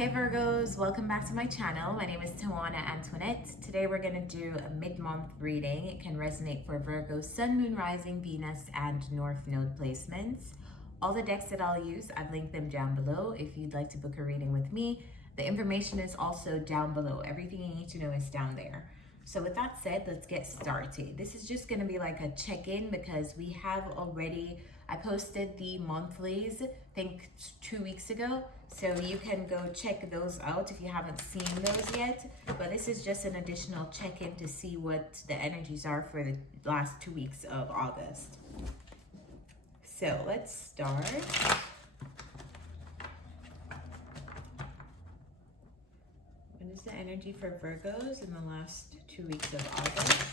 Hey Virgos, welcome back to my channel. My name is Tawanantoinette. Today we're going to do a mid-month reading. It can resonate for Virgo, Sun, Moon, Rising, Venus, and North Node placements. All the decks that I'll use, I've linked them down below if you'd like to book a reading with me. The information is also down below. Everything you need to know is down there. So with that said, let's get started. This is just going to be like a check-in because we have already, I posted the monthlies, I think 2 weeks ago. So you can go check those out if you haven't seen those yet. But this is just an additional check-in to see what the energies are for the last 2 weeks of August. So let's start. What is the energy for Virgos in the last 2 weeks of August?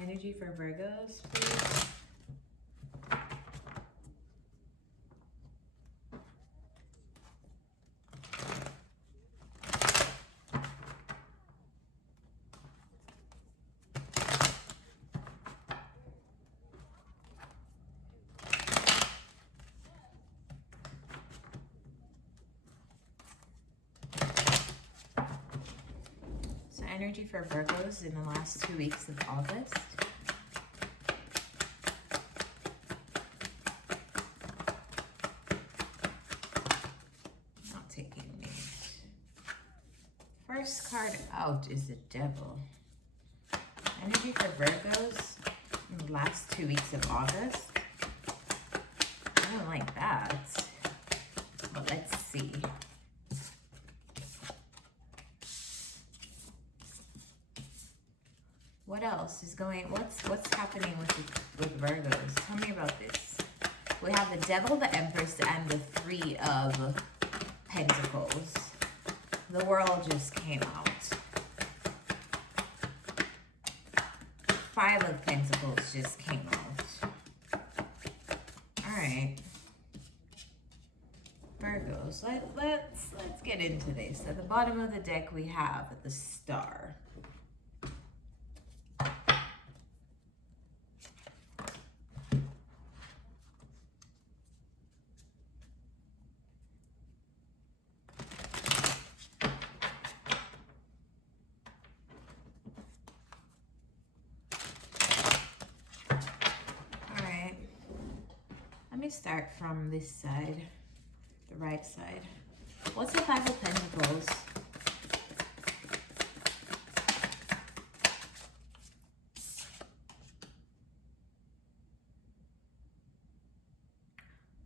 Energy for Virgos, please. Energy for Virgos in the last 2 weeks of August. Not taking it. First card out is the Devil. Energy for Virgos in the last 2 weeks of August. I don't like that, but let's see. What else is going, what's happening with Virgos? Tell me about this. We have the Devil, the Empress, and the Three of Pentacles. The World just came out. Five of Pentacles just came out. Alright. Virgos, let's get into this. At the bottom of the deck we have the Star. Let me start from this side, the right side. What's the Five of Pentacles?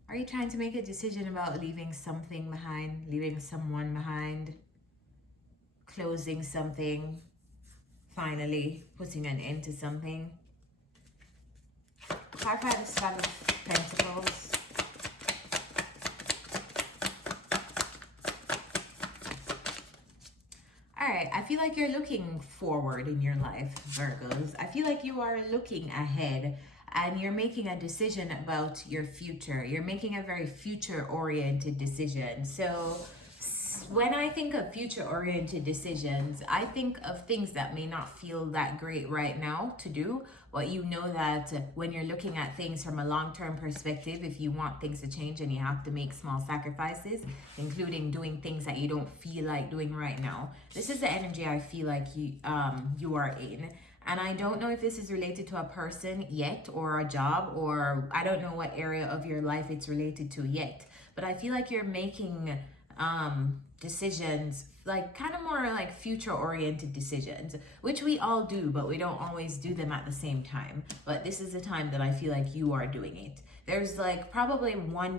Are you trying to make a decision about leaving something behind, leaving someone behind, closing something, finally putting an end to something? Clarify the Seven of Pentacles. Alright, I feel like you're looking forward in your life, Virgos. I feel like you are looking ahead and you're making a decision about your future. You're making a very future-oriented decision. So when I think of future-oriented decisions, I think of things that may not feel that great right now to do, but you know that when you're looking at things from a long-term perspective, if you want things to change and you have to make small sacrifices, including doing things that you don't feel like doing right now. This is the energy I feel like you are in. And I don't know if this is related to a person yet or a job, or I don't know what area of your life it's related to yet. But I feel like you're making decisions, like kind of more like future oriented decisions, which we all do, but we don't always do them at the same time. But this is the time that I feel like you are doing it. There's like probably one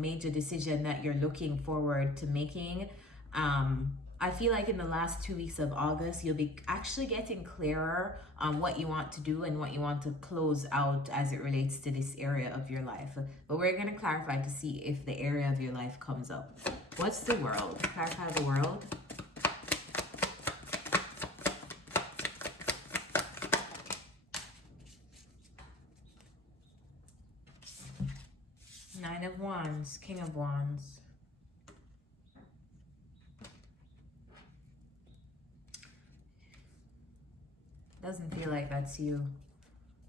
major decision that you're looking forward to making. I feel like in the last 2 weeks of August, you'll be actually getting clearer on what you want to do and what you want to close out as it relates to this area of your life. But we're going to clarify to see if the area of your life comes up. What's the World? Clarify the World. Nine of Wands, King of Wands. Doesn't feel like that's you.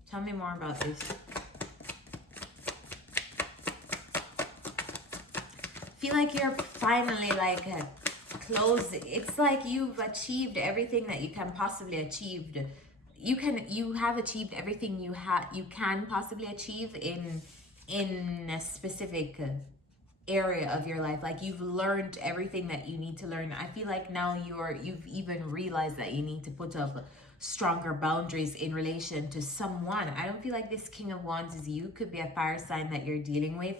Tell me more about this. feel like you're finally like close. It's like you've achieved everything that you can possibly achieve. You have achieved everything you can possibly achieve in a specific area of your life. Like you've learned everything that you need to learn. I feel like now you've even realized that you need to put up stronger boundaries in relation to someone. I don't feel like this King of Wands is you. Could be a fire sign that you're dealing with.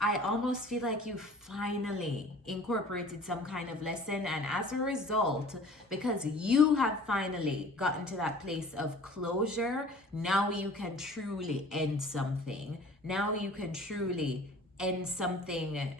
I almost feel like you finally incorporated some kind of lesson, and as a result, because you have finally gotten to that place of closure, now you can truly end something. Now you can truly end something,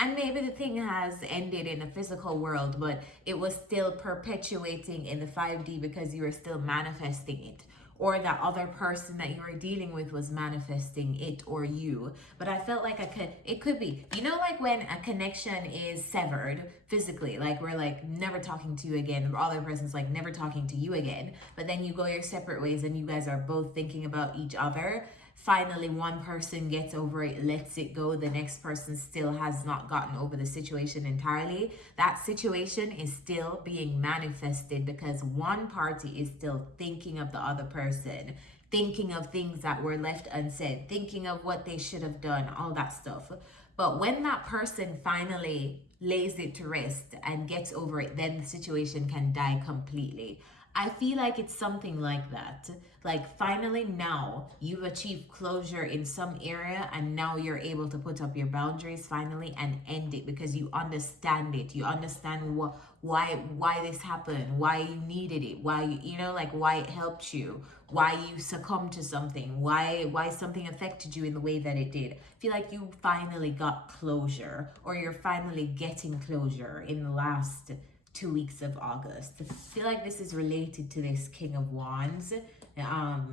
and maybe the thing has ended in the physical world, but it was still perpetuating in the 5D because you were still manifesting it, or that other person that you were dealing with was manifesting it or you. But I felt like it could be, you know, like when a connection is severed physically, like we're like never talking to you again, the other person's like never talking to you again, but then you go your separate ways and you guys are both thinking about each other. Finally, one person gets over it, lets it go. The next person still has not gotten over the situation entirely. That situation is still being manifested because one party is still thinking of the other person, thinking of things that were left unsaid, thinking of what they should have done, all that stuff. But when that person finally lays it to rest and gets over it, then the situation can die completely. I feel like it's something like that. Like finally now you've achieved closure in some area, and now you're able to put up your boundaries finally and end it because you understand it. You understand why this happened, why you needed it, why you know, like why it helped you, why you succumbed to something, why something affected you in the way that it did. I feel like you finally got closure, or you're finally getting closure in the last 2 weeks of August. I feel like this is related to this King of Wands.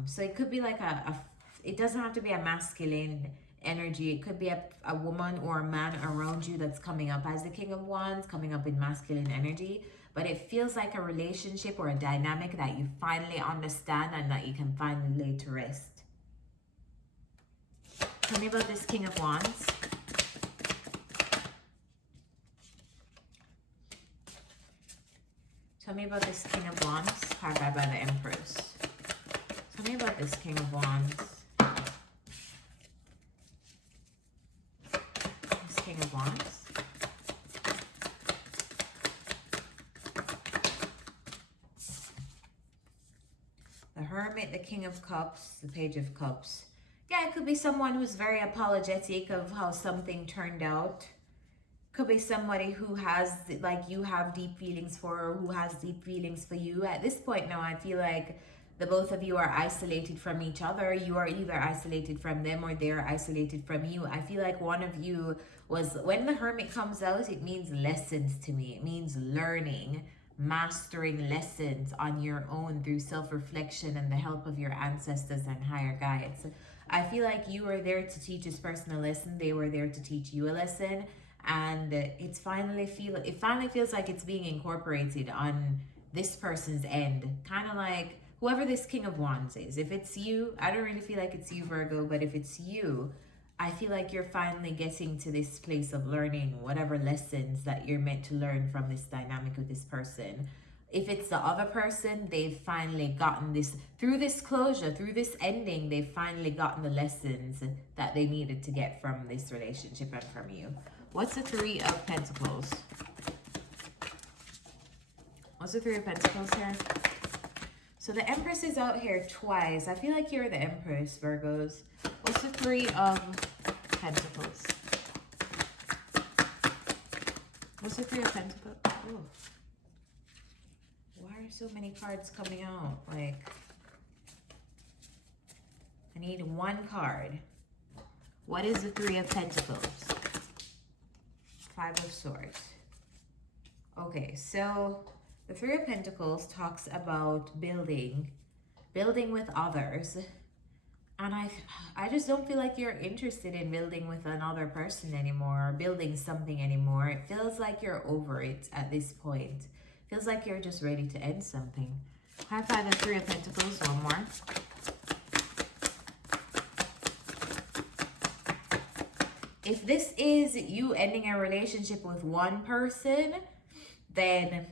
So it could be like it doesn't have to be a masculine energy. It could be a woman or a man around you that's coming up as the King of Wands, coming up in masculine energy. But it feels like a relationship or a dynamic that you finally understand and that you can finally lay to rest. Tell me about this King of Wands. Tell me about this King of Wands, clarified by the Empress. Tell me about this King of Wands. This King of Wands. The Hermit, the King of Cups, the Page of Cups. Yeah, it could be someone who's very apologetic of how something turned out. Could be somebody who has, like, you have deep feelings for, or who has deep feelings for you. At this point now, I feel like the both of you are isolated from each other. You are either isolated from them or they're isolated from you. I feel like one of you was, when the Hermit comes out, it means lessons to me. It means learning, mastering lessons on your own through self-reflection and the help of your ancestors and higher guides. I feel like you were there to teach this person a lesson. They were there to teach you a lesson. And it finally feels like it's being incorporated on this person's end. Kind of like whoever this King of Wands is. If it's you, I don't really feel like it's you, Virgo, but if it's you, I feel like you're finally getting to this place of learning whatever lessons that you're meant to learn from this dynamic with this person. If it's the other person, they've finally gotten this, through this closure, through this ending, they've finally gotten the lessons that they needed to get from this relationship and from you. What's the Three of Pentacles? What's the Three of Pentacles here? So the Empress is out here twice. I feel like you're the Empress, Virgos. What's the Three of Pentacles? What's the Three of Pentacles? Oh. Why are so many cards coming out? Like, I need one card. What is the Three of Pentacles? Five of Swords. Okay, so the Three of Pentacles talks about building with others. And I just don't feel like you're interested in building with another person anymore, or building something anymore. It feels like you're over it at this point. Feels like you're just ready to end something. High five the Three of Pentacles, one more. if this is you ending a relationship with one person, then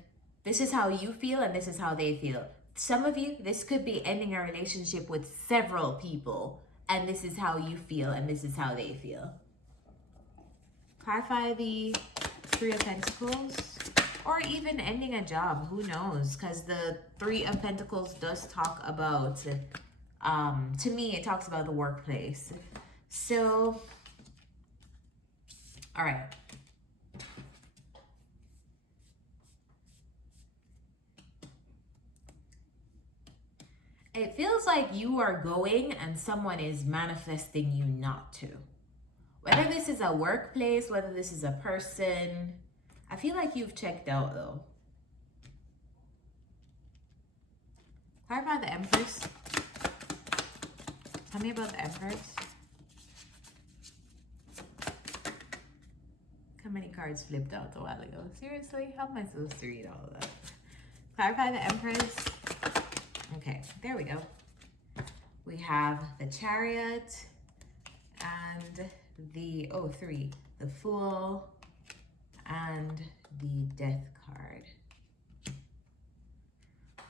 this is how you feel and this is how they feel. Some of you, this could be ending a relationship with several people, and this is how you feel and this is how they feel. Clarify the Three of Pentacles, or even ending a job, who knows? Because the Three of Pentacles does talk about, to me, it talks about the workplace. So, all right. It feels like you are going and someone is manifesting you not to. Whether this is a workplace, whether this is a person, I feel like you've checked out though. Clarify the Empress. Tell me about the Empress. How many cards flipped out a while ago? Seriously? How am I supposed to read all of that? Clarify the Empress. Okay, there we go. We have the Chariot and the, three. The Fool and the Death card.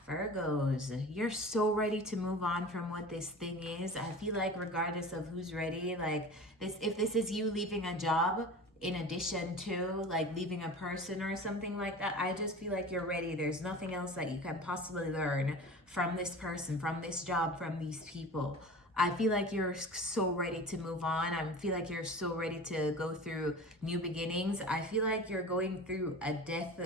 Virgos, you're so ready to move on from what this thing is. I feel like regardless of who's ready, like this, if this is you leaving a job in addition to like leaving a person or something like that, I just feel like you're ready. There's nothing else that you can possibly learn from this person, from this job, from these people. I feel like you're so ready to move on. I feel like you're so ready to go through new beginnings. I feel like you're going through a death.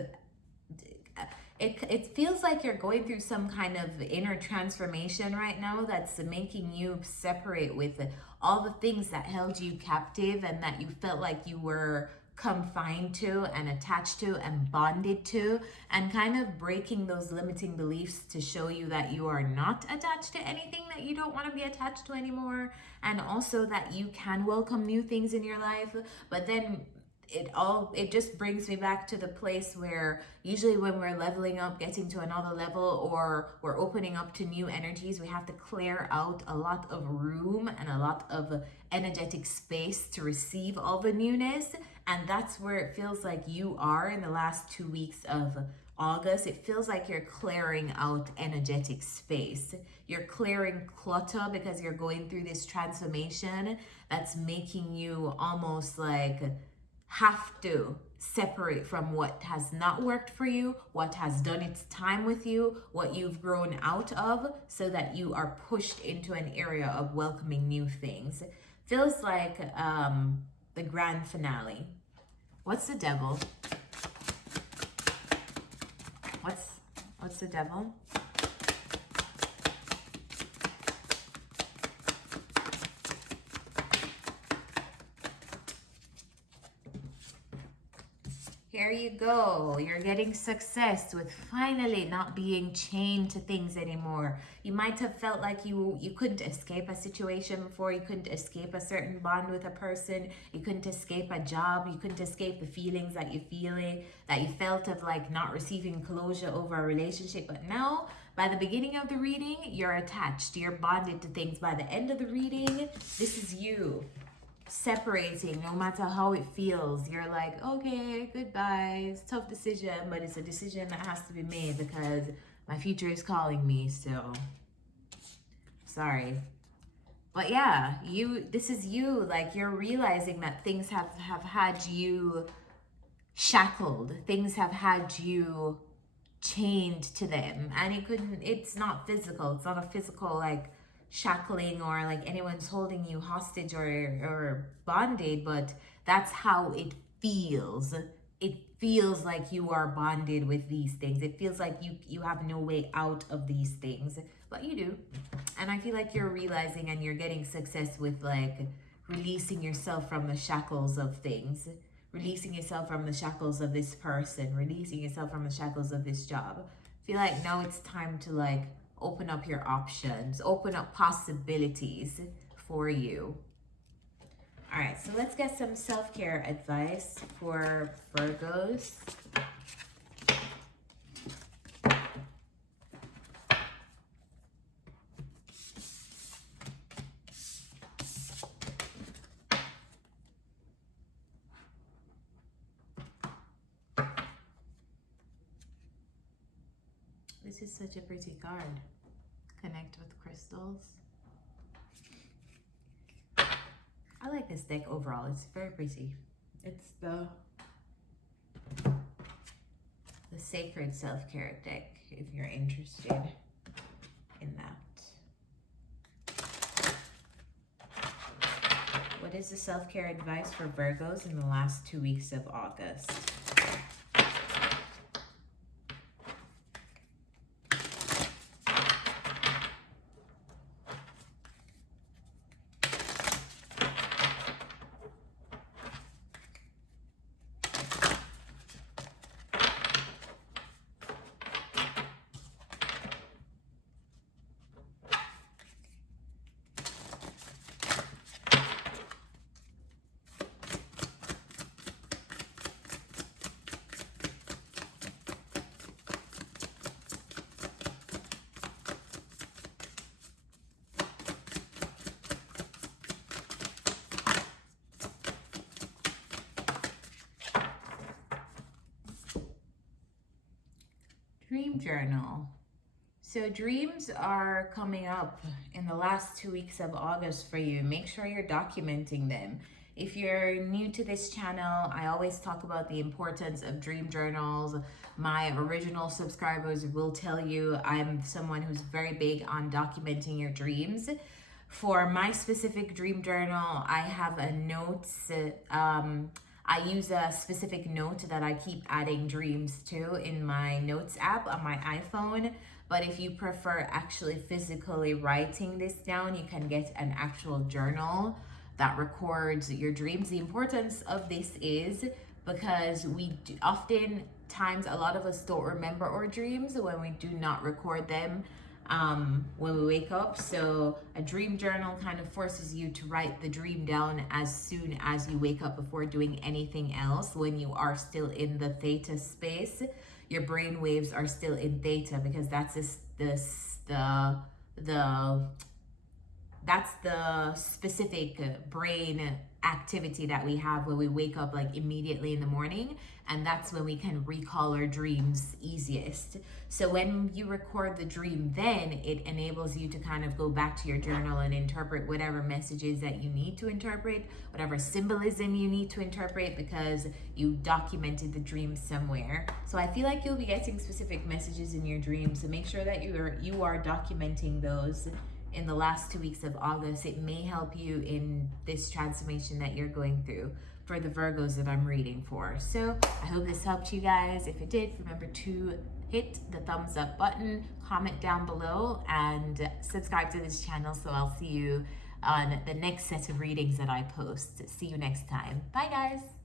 It feels like you're going through some kind of inner transformation right now that's making you separate with all the things that held you captive and that you felt like you were confined to and attached to and bonded to, and kind of breaking those limiting beliefs to show you that you are not attached to anything that you don't want to be attached to anymore, and also that you can welcome new things in your life. But then it just brings me back to the place where usually when we're leveling up, getting to another level, or we're opening up to new energies, we have to clear out a lot of room and a lot of energetic space to receive all the newness. And that's where it feels like you are in the last 2 weeks of August. It feels like you're clearing out energetic space. You're clearing clutter because you're going through this transformation that's making you almost like have to separate from what has not worked for you, what has done its time with you, what you've grown out of, so that you are pushed into an area of welcoming new things. Feels like the grand finale. What's the Devil? What's the Devil? Here you go. You're getting success with finally not being chained to things anymore. You might have felt like you couldn't escape a situation before. You couldn't escape a certain bond with a person. You couldn't escape a job. You couldn't escape the feelings that you felt of like not receiving closure over a relationship. But now, by the beginning of the reading, you're attached. You're bonded to things. By the end of the reading, this is you separating, no matter how it feels. You're like, okay, goodbye. It's a tough decision, but it's a decision that has to be made because my future is calling me. So sorry, but yeah, this is you. Like, you're realizing that things have had you shackled. Things have had you chained to them, and it's not physical. It's not a physical like shackling or like anyone's holding you hostage or bonded, but that's how it feels. It feels like you are bonded with these things. It feels like you have no way out of these things, but you do. And I feel like you're realizing and you're getting success with like releasing yourself from the shackles of things, releasing yourself from the shackles of this person, releasing yourself from the shackles of this job. I feel like now it's time to like open up your options, open up possibilities for you. All right, so let's get some self-care advice for Virgos. This is such a pretty card. Connect with crystals. I like this deck overall. It's very pretty. It's the Sacred Self-Care deck, if you're interested in that. What is the self-care advice for Virgos in the last 2 weeks of August? Dream journal. So dreams are coming up in the last 2 weeks of August for you. Make sure you're documenting them. If you're new to this channel, I always talk about the importance of dream journals. My original subscribers will tell you I'm someone who's very big on documenting your dreams. For my specific dream journal, I have a notes. I use a specific note that I keep adding dreams to in my notes app on my iPhone. But if you prefer actually physically writing this down, you can get an actual journal that records your dreams. The importance of this is because oftentimes a lot of us don't remember our dreams when we do not record them when we wake up. So a dream journal kind of forces you to write the dream down as soon as you wake up before doing anything else. When you are still in the theta space, your brain waves are still in theta, because that's the specific brain activity that we have when we wake up, like immediately in the morning, and that's when we can recall our dreams easiest. So when you record the dream, then it enables you to kind of go back to your journal and interpret whatever messages that you need to interpret, whatever symbolism you need to interpret, because you documented the dream somewhere. So I feel like you'll be getting specific messages in your dreams, so make sure that you are documenting those in the last 2 weeks of August. It may help you in this transformation that you're going through for the Virgos that I'm reading for. So I hope this helped you guys. If it did, remember to hit the thumbs up button, comment down below, and subscribe to this channel so I'll see you on the next set of readings that I post. See you next time. Bye guys.